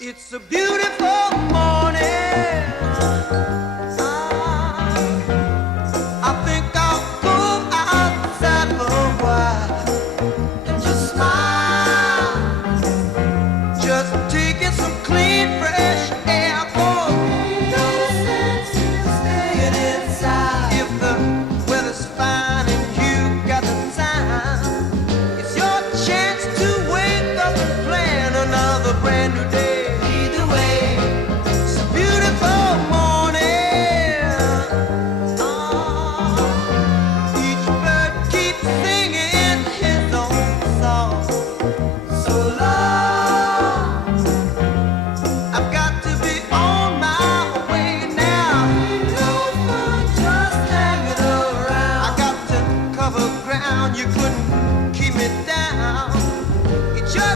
It's a beautiful morning. I think I'll go outside for a while and just smile, just taking some clean, fresh air. For no sense in staying inside. If the weather's fine and you got the time, it's your chance to wake up and plan another brand new day.